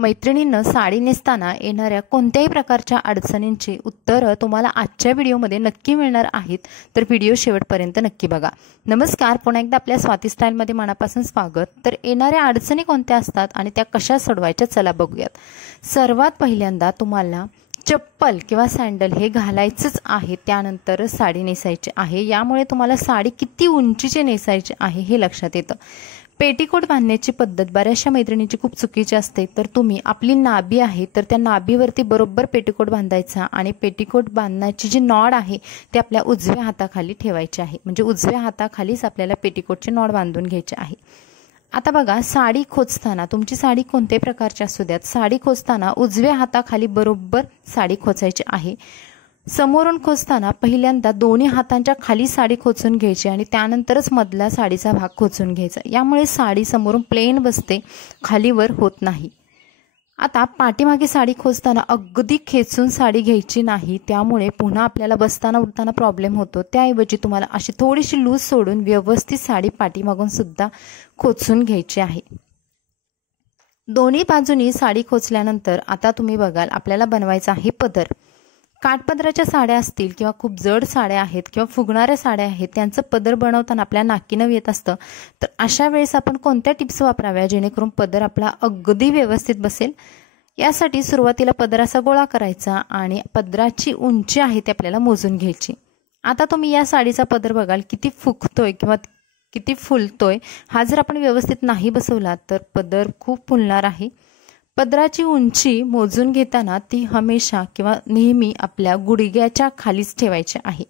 मैत्रिणींनो, साडी नेसताना येणाऱ्या कोणत्याही प्रकारच्या अडचणींची उत्तरं तुम्हाला आजच्या व्हिडिओमध्ये नक्की मिळणार आहेत, तर व्हिडिओ शेवटपर्यंत नक्की बघा। नमस्कार, पुन्हा एकदा आपल्या स्वाती स्टाईलमध्ये मनापासून स्वागत। तर येणाऱ्या अडचणी कोणत्या असतात आणि त्या कशा सोडवायच्या चला बघूयात। सर्वात पहिल्यांदा तुम्हाला चप्पल किंवा सॅन्डल हे घालायचंच आहे, त्यानंतर साडी नेसायची आहे। यामुळे तुम्हाला साडी किती उंचीची नेसायची आहे हे लक्षात येतं। पेटीकोट बांधण्याची पद्धत बऱ्याचशा मैत्रिणींची खूप चुकीची असते। तर तुम्ही आपली नाभी आहे तर त्या नाभीवरती बरोबर पेटीकोट बांधायचा आणि पेटीकोट बांधण्याची जी नॉड आहे ती आपल्या उजव्या हाताखाली ठेवायची आहे, म्हणजे उजव्या हाताखालीच आपल्याला पेटीकोटची नॉड बांधून घ्यायची आहे। आता बघा, साडी खोचताना तुमची साडी कोणत्याही प्रकारची असू द्यात, साडी खोचताना उजव्या हाताखाली बरोबर साडी खोचायची आहे। समोरून खोचताना पहिल्यांदा दोन्ही हातांच्या खाली साडी खोचून घ्यायची आणि त्यानंतरच मधला साडीचा भाग खोचून घ्यायचा। यामुळे साडी समोरून प्लेन बसते, खालीवर होत नाही। आता पाठीमागे साडी खोचताना अगदी खेचून साडी घ्यायची नाही, त्यामुळे पुन्हा आपल्याला बसताना उठताना प्रॉब्लेम होतो। त्याऐवजी तुम्हाला अशी थोडीशी लूज सोडून व्यवस्थित साडी पाठीमागून सुद्धा खोचून घ्यायची आहे। दोन्ही बाजूनी साडी खोचल्यानंतर आता तुम्ही बघाल आपल्याला बनवायचा आहे पदर। काठपदराच्या साड्या असतील किंवा खूप जड साड्या आहेत किंवा फुगणाऱ्या साड्या आहेत, त्यांचं पदर बनवताना आपल्या नाकीनं येत असतं। तर अशा वेळेस आपण कोणत्या टिप्स वापराव्या जेणेकरून पदर आपला अगदी व्यवस्थित बसेल। यासाठी सुरुवातीला पदर असा गोळा करायचा आणि पदराची उंची आहे ती आपल्याला मोजून घ्यायची। आता तुम्ही या साडीचा पदर बघाल किती फुगतोय किंवा किती फुलतोय। हा जर आपण व्यवस्थित नाही बसवला तर पदर खूप फुलणार आहे। पदराची उंची मोजून घेताना ती हमेशा किंवा नेहमी आपल्या गुडघ्याच्या खालीच ठेवायची आहे।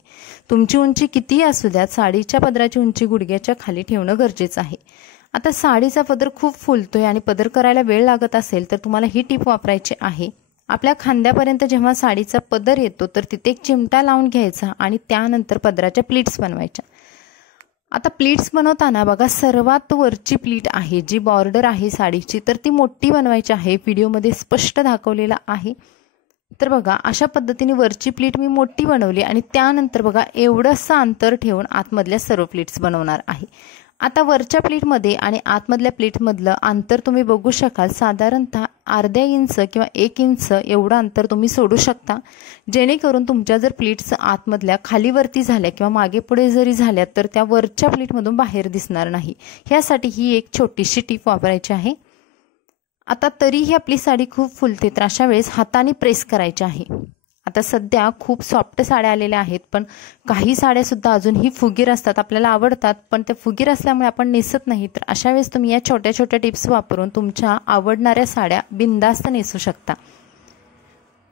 तुमची उंची कितीही असू द्या, साडीच्या पदराची उंची गुडघ्याच्या खाली ठेवणं गरजेचं आहे। आता साडीचा पदर खूप फुलतोय आणि पदर करायला वेळ लागत असेल तर तुम्हाला ही टिप वापरायची आहे। आपल्या खांद्यापर्यंत जेव्हा साडीचा पदर येतो तर तिथे एक चिमटा लावून घ्यायचा आणि त्यानंतर पदराच्या प्लीट्स बनवायच्या। आता प्लीट्स बनवताना बघा, सर्वात वरची प्लीट आहे जी बॉर्डर आहे साडीची तर ती मोठी बनवायची आहे, व्हिडिओमध्ये स्पष्ट दाखवलेला आहे। तर बघा, अशा पद्धतीने वरची प्लीट मी मोठी बनवली आणि त्यानंतर बघा एवढंसं अंतर ठेवून आतमधल्या सर्व प्लीट्स बनवणार आहे। आता वरच्या प्लीटमध्ये आणि आतमधल्या प्लीटमधलं अंतर तुम्ही बघू शकाल, साधारणतः अर्धा इंच किंवा 1 इंच एवढं अंतर तुम्ही सोडू शकता, जेणेकरून तुमच्या जर प्लीट्स आतमधल्या खालीवरती झाल्या किंवा मागे पुढे जरी झाल्या तर त्या वरच्या प्लीटमधून बाहेर दिसणार नाही। यासाठी ही एक छोटीशी टिप वापरायची आहे। आता तरीही आपली साडी खूप फुलते तर अशा वेळेस हाताने प्रेस करायची आहे। आता सध्या खूप सॉफ्ट साड्या आलेल्या आहेत, पण काही साड्या सुद्धा अजूनही फुगीर असतात, आपल्याला आवडतात पण ते फुगीर असल्यामुळे आपण नेसत नाही। तर अशा वेळेस तुम्ही या छोट्या छोट्या टिप्स वापरून तुमच्या आवडणाऱ्या साड्या बिनधास्त नेसू शकता।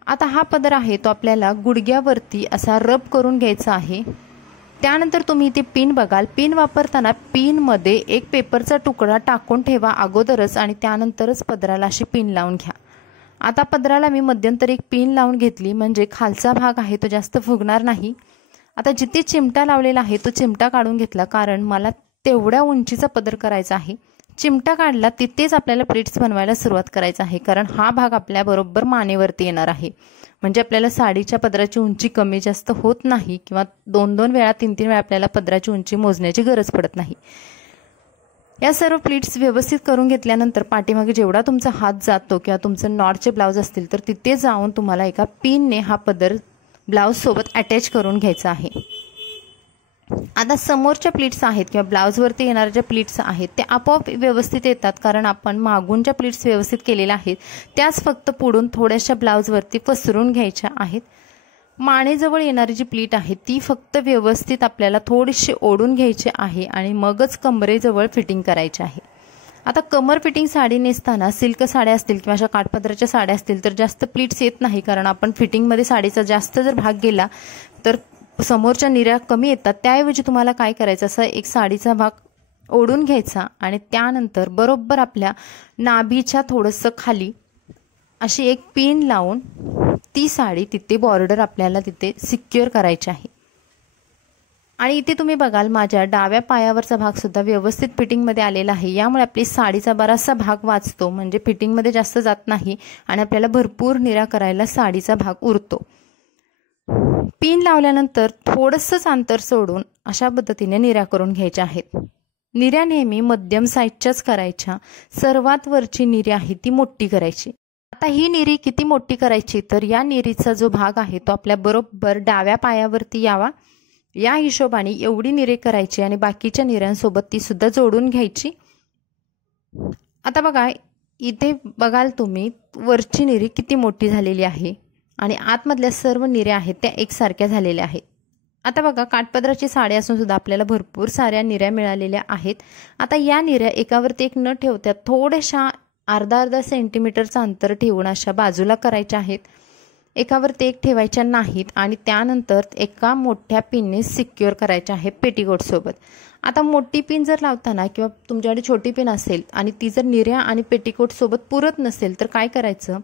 आता हा पदर आहे तो आपल्याला गुडघ्यावरती असा रब करून घ्यायचा आहे। त्यानंतर तुम्ही इथे पिन बघाल, पिन वापरताना पिनमध्ये एक पेपरचा तुकडा टाकून ठेवा अगोदरच आणि त्यानंतरच पदराला अशी पिन लावून घ्या। आता पदराला मी मध्यंतरी एक पिन लावून घेतली, म्हणजे खालचा भाग आहे तो जास्त फुगणार नाही। आता जिथे चिमटा लावलेला आहे तो चिमटा काढून घेतला, कारण मला तेवढ्या उंचीचा पदर करायचा आहे। चिमटा काढला तिथेच आपल्याला प्लीट्स बनवायला सुरुवात करायची आहे, कारण हा भाग आपल्या बरोबर मानेवरती येणार आहे, म्हणजे आपल्याला साडीच्या पदराची उंची कमी जास्त होत नाही किंवा 2-2 वेळा 3-3 वेळा आपल्याला पदराची उंची मोजण्याची गरज पडत नाही। या सर्व प्लीट्स व्यवस्थित करून घेतल्यानंतर पाठीमागे जेवढा तुमचा हात जातो किंवा तुमचं नॉटचे ब्लाउज असतील तर तिथे जाऊन तुम्हाला एका पिनने हा पदर ब्लाउज सोबत अटॅच करून घ्यायचा आहे। आता समोरच्या प्लीट्स आहेत किंवा ब्लाउजवरती येणाऱ्या ज्या प्लीट्स आहेत त्या आपोआप व्यवस्थित येतात, कारण आपण मागून ज्या प्लीट्स व्यवस्थित केलेल्या आहेत त्याच फक्त पुढून थोड्याशा ब्लाउजवरती पसरून घ्यायच्या आहेत। मानेजवळ येणारी जी प्लीट आहे ती फक्त व्यवस्थित आपल्याला थोडीशी ओढून घ्यायची आहे आणि मगच कमरेजवळ फिटिंग करायची आहे। आता कमर फिटिंग साडी नेसताना सिल्क साड्या असतील किंवा अशा काठपदराच्या साड्या असतील तर जास्त प्लीट्स येत नाही, कारण आपण फिटिंगमध्ये साडीचा जास्त जर भाग गेला तर समोरच्या निऱ्या कमी येतात। त्याऐवजी तुम्हाला काय करायचं, असं एक साडीचा भाग ओढून घ्यायचा आणि त्यानंतर बरोबर आपल्या नाभीच्या थोडंसं खाली अशी एक पिन लावून ती साडी तिथे बॉर्डर आपल्याला तिथे सिक्युअर करायची आहे। आणि इथे तुम्ही बघाल माझ्या डाव्या पायावरचा भाग सुद्धा व्यवस्थित फिटिंगमध्ये आलेला आहे। यामुळे आपली साडीचा बराचसा भाग वाचतो, म्हणजे फिटिंगमध्ये जास्त जात नाही आणि आपल्याला भरपूर निऱ्या करायला साडीचा भाग उरतो। पिन लावल्यानंतर थोडंसंच अंतर सोडून अशा पद्धतीने निऱ्या करून घ्यायच्या आहेत। निऱ्या नेहमी मध्यम साईजच्याच करायच्या, सर्वात वरची निऱ्या आहे ती मोठी करायची। आता ही निरी किती मोठी करायची, तर या निरीचा जो भाग आहे तो आपल्या बरोबर डाव्या पायावरती यावा या हिशोबाने एवढी निरे करायची आणि बाकीच्या निऱ्यांसोबत ती सुद्धा जोडून घ्यायची। आता बघा इथे बघाल तुम्ही वरची निरी किती मोठी झालेली आहे आणि आतमधल्या सर्व निऱ्या आहेत त्या एकसारख्या झालेल्या आहेत। आता बघा काठपदराची साडी असून सुद्धा आपल्याला भरपूर साऱ्या निऱ्या मिळालेल्या आहेत। आता या निऱ्या एकावरती एक न ठेवता थोड्याशा अर्धा सेंटीमीटरचं अंतर ठेवून अशा बाजूला करायच्या आहेत, एकावरती एक ठेवायच्या नाहीत आणि त्यानंतर एका मोठ्या पिनने सिक्युअर करायच्या आहे पेटीकोट सोबत। आता मोठी पिन जर लावताना किंवा तुमच्याकडे छोटी पिन असेल आणि ती जर निऱ्या आणि पेटीकोट सोबत पुरत नसेल तर काय करायचं,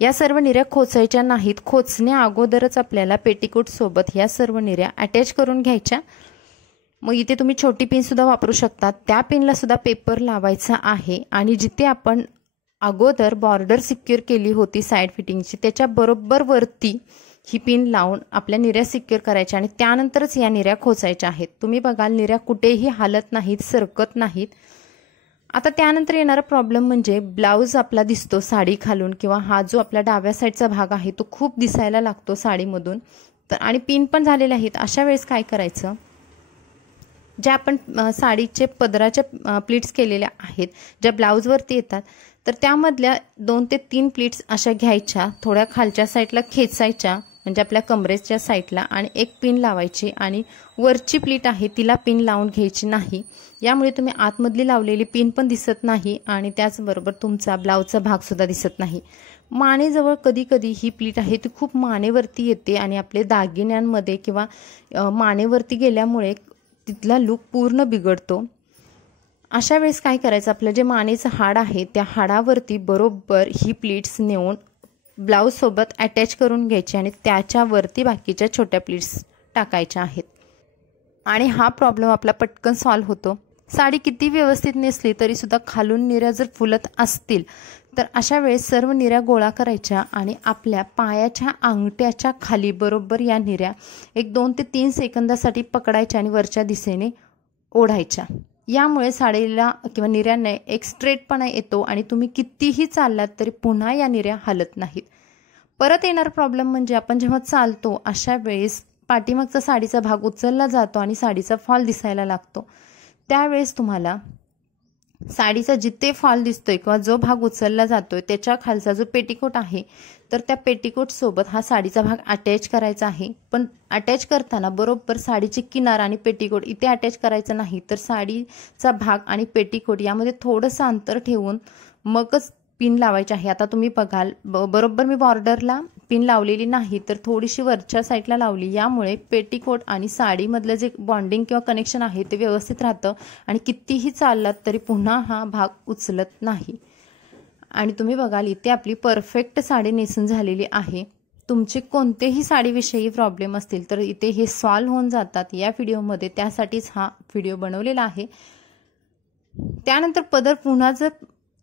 या सर्व निऱ्या खोचायच्या नाहीत, खोचण्या अगोदरच आपल्याला पेटीकोट सोबत या सर्व निऱ्या अटॅच करून घ्यायच्या। मग इथे तुम्ही छोटी पिन सुद्धा वापरू शकता, त्या पिनला सुद्धा पेपर लावायचा आहे आणि जिथे आपण अगोदर बॉर्डर सिक्युअर केली होती साइड फिटिंगची त्याच्या बरोबर वरती ही पिन लावून आपल्या निऱ्या सिक्युअर करायच्या आणि त्यानंतरच या निऱ्या खोचायच्या आहेत। तुम्ही बघाल निऱ्या कुठेही हालत नाहीत, सरकत नाहीत। आता त्यानंतर येणारा प्रॉब्लेम म्हणजे ब्लाउज आपला दिसतो साडी खालून किंवा हा जो आपला डाव्या साईडचा भाग आहे तो खूप दिसायला लागतो साडीमधून, तर आणि पिन पण झालेले आहेत। अशा वेळेस काय करायचं, ज्या आपण साडीचे पदराच्या प्लीट्स केलेल्या आहेत ज्या ब्लाउजवरती येतात तर त्यामधल्या 2 ते 3 प्लीट्स अशा घ्यायच्या, थोड्या खालच्या साईडला खेचायच्या म्हणजे आपल्या कमरेच्या साईडला आणि एक पिन लावायची आणि वरची प्लीट आहे तिला पिन लावून घ्यायची नाही। यामुळे तुम्ही आतमधली लावलेली पिन पण दिसत नाही आणि त्याचबरोबर तुमचा ब्लाउजचा भाग सुद्धा दिसत नाही। मानेजवळ कधी कधी ही प्लीट आहे ती खूप मानेवरती येते आणि आपले दागिन्यांमध्ये किंवा मानेवरती गेल्यामुळे तिथला लुक पूर्ण बिघडतो। अशा वेळेस काय करायचं, आपलं जे मानेचं हाड आहे त्या हाडावरती बरोबर ही प्लीट्स नेऊन ब्लाउज सोबत अटॅच करून घ्यायची आणि त्याच्यावरती बाकीच्या छोट्या प्लीट्स टाकायच्या आहेत आणि हा प्रॉब्लेम आपला पटकन सॉल्व्ह होतो। साडी किती व्यवस्थित नेसली तरी सुद्धा खालून निऱ्या जर फुलत असतील तर अशा वेळेस सर्व निऱ्या गोळा करायच्या आणि आपल्या पायाच्या अंगठ्याच्या खाली बरोबर या निऱ्या 1-2 ते 3 सेकंदासाठी पकडायच्या आणि वरच्या दिशेने ओढायच्या। यामुळे साडीला किंवा निऱ्यांना एक स्ट्रेटपणा येतो आणि तुम्ही कितीही चाललात तरी पुन्हा या निऱ्या हलत नाहीत। परत येणार प्रॉब्लेम म्हणजे आपण जेव्हा चालतो अशा वेळेस पाठीमागचा साडीचा भाग उचलला जातो आणि साडीचा फॉल दिसायला लागतो। त्यावेळेस तुम्हाला साडीचा जिथे फॉल दिसतोय किंवा जो भाग उचलला जातोय त्याच्या खालचा जो पेटीकोट आहे तर त्या पेटीकोट सोबत हा साडीचा भाग अटॅच करायचा आहे, पण अटॅच करताना बरोबर साडीची किनार आणि पेटीकोट इथे अटॅच करायचं नाही, तर साडीचा भाग आणि पेटीकोट यामध्ये थोडंसं अंतर ठेवून मगच पिन लावायची आहे। आता तुम्ही बघाल बरोबर मी बॉर्डरला पिन लावलेली नाही तर थोडीशी वरच्या साईडला लावली, यामुळे पेटीकोट आणि साडीमधलं जे बॉन्डिंग किंवा कनेक्शन आहे ते व्यवस्थित राहतं आणि कितीही चाललात तरी पुन्हा हा भाग उचलत नाही। आणि तुम्ही बघाल इथे आपली परफेक्ट साडी नेसून झालेली आहे। तुमचे कोणतेही साडीविषयी प्रॉब्लेम असतील तर इथे हे सॉल्व्ह होऊन जातात या व्हिडिओमध्ये, त्यासाठीच हा व्हिडिओ बनवलेला आहे। त्यानंतर पदर पुन्हा जर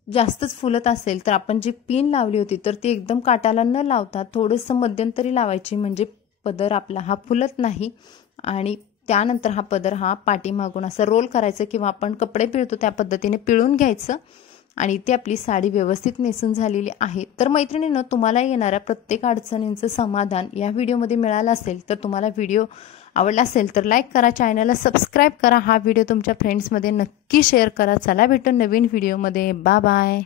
जास्तच फुलत असेल तर आपण जी पिन लावली होती तर ती एकदम काटाला न लावता थोडंसं मध्यंतरी लावायची, म्हणजे पदर आपला हा फुलत नाही। आणि त्यानंतर हा पदर हा पाठीमागून असं रोल करायचं किंवा आपण कपडे पिळतो त्या पद्धतीने पिळून घ्यायचं आणि इथे आपली साडी व्यवस्थित नेसून झालेली आहे। तर मैत्रिणींनो, तुम्हाला येणाऱ्या प्रत्येक अडचणींचं समाधान या व्हिडिओमध्ये मिळालं असेल तर तुम्हाला व्हिडिओ आवडला असेल तर लाईक करा, चॅनलला सबस्क्राईब करा, हा व्हिडिओ तुमच्या फ्रेंड्समध्ये नक्की शेअर करा। चला भेटू नवीन व्हिडिओमध्ये, बाय बाय।